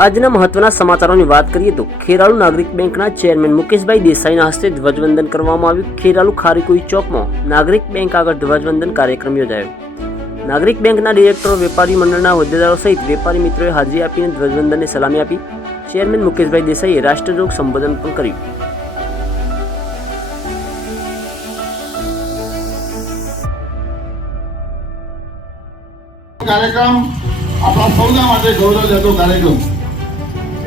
આજના મહત્વના સમાચારોની વાત કરીએ તો ખેરાલુ નાગરિક બેંકના ચેરમેન મુકેશભાઈ દેસાઈના હસ્તે ધ્વજવંદન કરવામાં આવ્યું। ખેરાલુ ખારીકુઈ ચોકમાં નાગરિક બેંક આગળ ધ્વજવંદન કાર્યક્રમ યોજાયો। નાગરિક બેંકના ડિરેક્ટરો, વેપારી મંડળના હોદ્દેદારો સહિત વેપારી મિત્રોએ હાજરી આપીને ધ્વજવંદનને સલામી આપી। ચેરમેન મુકેશભાઈ દેસાઈએ રાષ્ટ્રજોગ સંબોધન પણ કર્યું। કાર્યક્રમ આપણા સૌના માટે ગૌરવ જતો કાર્યક્રમ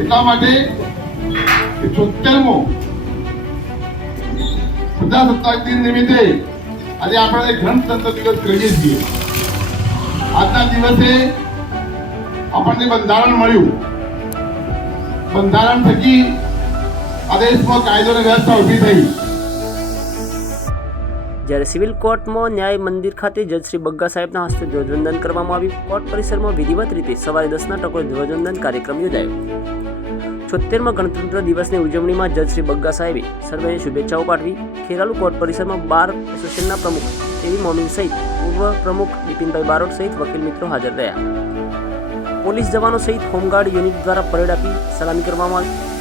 એટલા માટે 76મો પ્રજાસત્તાક દિન નિમિત્તે આજે આપણે ગણતંત્ર દિવસ કહીએ છીએ। આજના દિવસે આપણને બંધારણ મળ્યું। બંધારણ થકી આ દેશમાં કાયદો અને વ્યવસ્થા ઊભી થઈ। જ્યારે સિવિલ કોર્ટમાં ન્યાય મંદિર ખાતે જજ શ્રી બગ્ગા સાહેબના હસ્તે ધ્વજવંદન કરવામાં આવ્યું। કોર્ટ પરિસરમાં વિધિવત રીતે સવારે 10ના ટકોરે ધ્વજવંદન કાર્યક્રમ યોજાયો। 76મા ગણતંત્ર દિવસની ઉજવણીમાં જજ શ્રી બગ્ગા સાહેબે સર્વેને શુભેચ્છાઓ પાઠવી। ખેરાલુ કોર્ટ પરિસરમાં બાર એસોસિએશનના પ્રમુખ એવી મોમીન સહિત પૂર્વ પ્રમુખ બિપિનભાઈ બારોટ સહિત વકીલ મિત્રો હાજર રહ્યા। પોલીસ જવાનો સહિત હોમગાર્ડ યુનિટ દ્વારા પરેડ આપી સલામી કરવામાં આવી।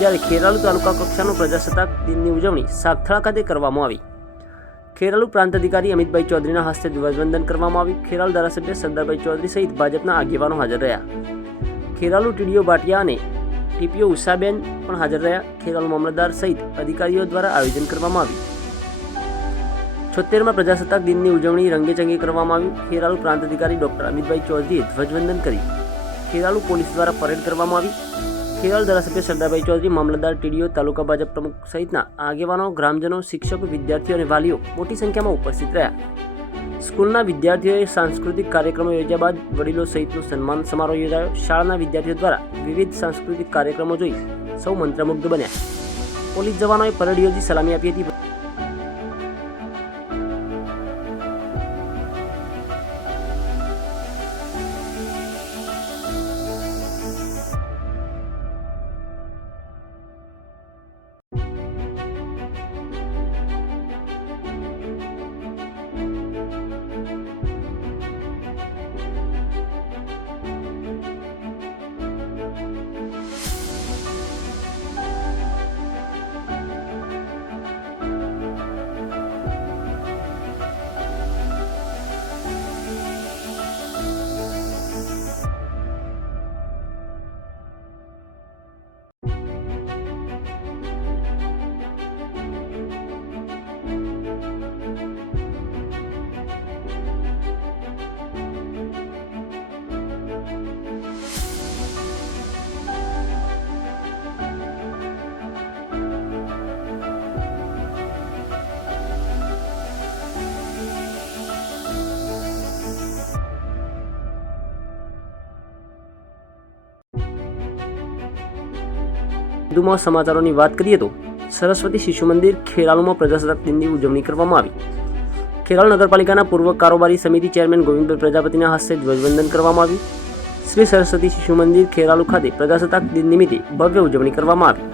જ્યારે ખેરાલુ તાલુકા કક્ષાનો પ્રજાસત્તાક દિનની ઉજવણી સાગથળા ખાતે કરવામાં આવી। ખેરાલુ પ્રાંત અધિકારી અમિતભાઈ ચૌધરીના હસ્તે ધ્વજવંદન કરવામાં આવ્યું। ખેરાલુ ધારાસભ્ય સરદારભાઈ ચૌધરી સહિત ભાજપના આગેવાનો હાજર રહ્યા। ખેરાલુ ટીડીઓ બાટિયા અને ટીપીઓ ઉષાબેન પણ હાજર રહ્યા। ખેરાલુ મામલતદાર સહિત અધિકારીઓ દ્વારા આયોજન કરવામાં આવ્યું। 76મા પ્રજાસત્તાક દિનની ઉજવણી રંગેચંગે કરવામાં આવ્યું। ખેરાલુ પ્રાંત અધિકારી ડોક્ટર અમિતભાઈ ચૌધરીએ ધ્વજવંદન કરી। ખેરાલુ પોલીસ દ્વારા પરેડ કરવામાં આવી। ખેરાલુ ધારાસભ્ય સરદારભાઈ ચૌધરી, મામલતદાર, ટીડીઓ, તાલુકા ભાજપ પ્રમુખ સહિતના આગેવાનો, ગ્રામજનો, શિક્ષકો, વિદ્યાર્થીઓ અને વાલીઓ મોટી સંખ્યામાં ઉપસ્થિત રહ્યા। સ્કૂલના વિદ્યાર્થીઓએ સાંસ્કૃતિક કાર્યક્રમો યોજ્યા બાદ વડીલો સહિતનો સન્માન સમારોહ યોજાયો। શાળાના વિદ્યાર્થીઓ દ્વારા વિવિધ સાંસ્કૃતિક કાર્યક્રમો જોઈ સૌ મંત્રમુગ્ધ બન્યા। પોલીસ જવાનોએ પરેડ યોજી સલામી આપી હતી। વધુમાં સમાચારોની વાત કરીએ તો સરસ્વતી શિશુ મંદિર ખેરાલુમાં પ્રજાસત્તાક દિનની ઉજવણી કરવામાં આવી। ખેરાલુ નગરપાલિકાના પૂર્વ કારોબારી સમિતિ ચેરમેન ગોવિંદભાઈ પ્રજાપતિના હસ્તે ધ્વજવંદન કરવામાં આવ્યું। શ્રી સરસ્વતી શિશુ મંદિર ખેરાલુ ખાતે પ્રજાસત્તાક દિન નિમિત્તે ભવ્ય ઉજવણી કરવામાં આવી।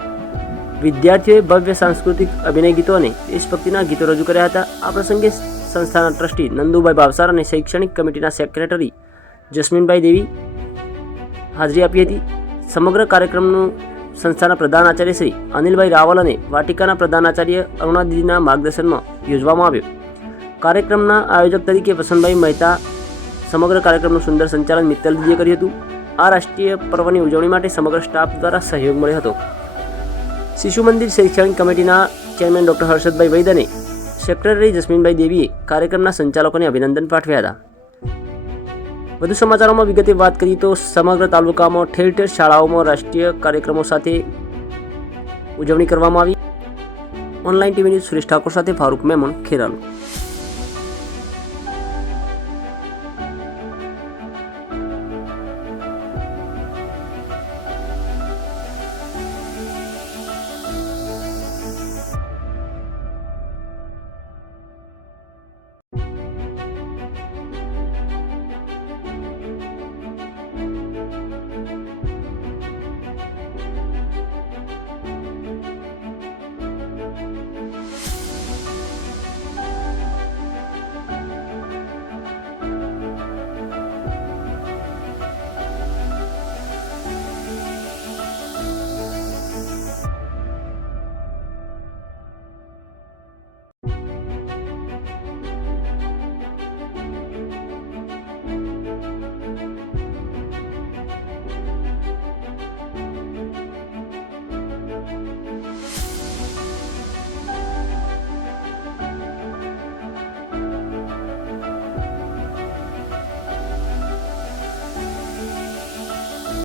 વિદ્યાર્થીઓએ ભવ્ય સાંસ્કૃતિક અભિનય ગીતો અને દેશભક્તિના ગીતો રજૂ કર્યા હતા। આ પ્રસંગે સંસ્થાના ટ્રસ્ટી નંદુભાઈ ભાવસાર અને શૈક્ષણિક કમિટીના સેક્રેટરી જસ્મીનભાઈ દેવી હાજરી આપી હતી। સમગ્ર કાર્યક્રમનું સંસ્થાના પ્રધાન આચાર્ય શ્રી અનિલભાઈ રાવલ અને વાટિકાના પ્રધાન આચાર્ય અરુણાદીના માર્ગદર્શનમાં યોજવામાં આવ્યો। કાર્યક્રમના આયોજક તરીકે વસંતભાઈ મહેતા, સમગ્ર કાર્યક્રમનું સુંદર સંચાલન મિત્તલજીએ કર્યું હતું। આ રાષ્ટ્રીય પર્વની ઉજવણી માટે સમગ્ર સ્ટાફ દ્વારા સહયોગ મળ્યો હતો। શિશુ મંદિર શૈક્ષણિક કમિટીના ચેરમેન ડોક્ટર હર્ષદભાઈ વૈદ અને સેક્રેટરી જસ્મીનભાઈ દેવીએ કાર્યક્રમના સંચાલકોને અભિનંદન પાઠવ્યા હતા। વધુ સમાચારોમાં વિગતે વાત કરીએ તો સમગ્ર તાલુકામાં ઠેર ઠેર શાળાઓમાં રાષ્ટ્રીય કાર્યક્રમો સાથે ઉજવણી કરવામાં આવી। Online TV news Suresh Thakor સાથે ફારૂક મેમન, ખેરાલુ।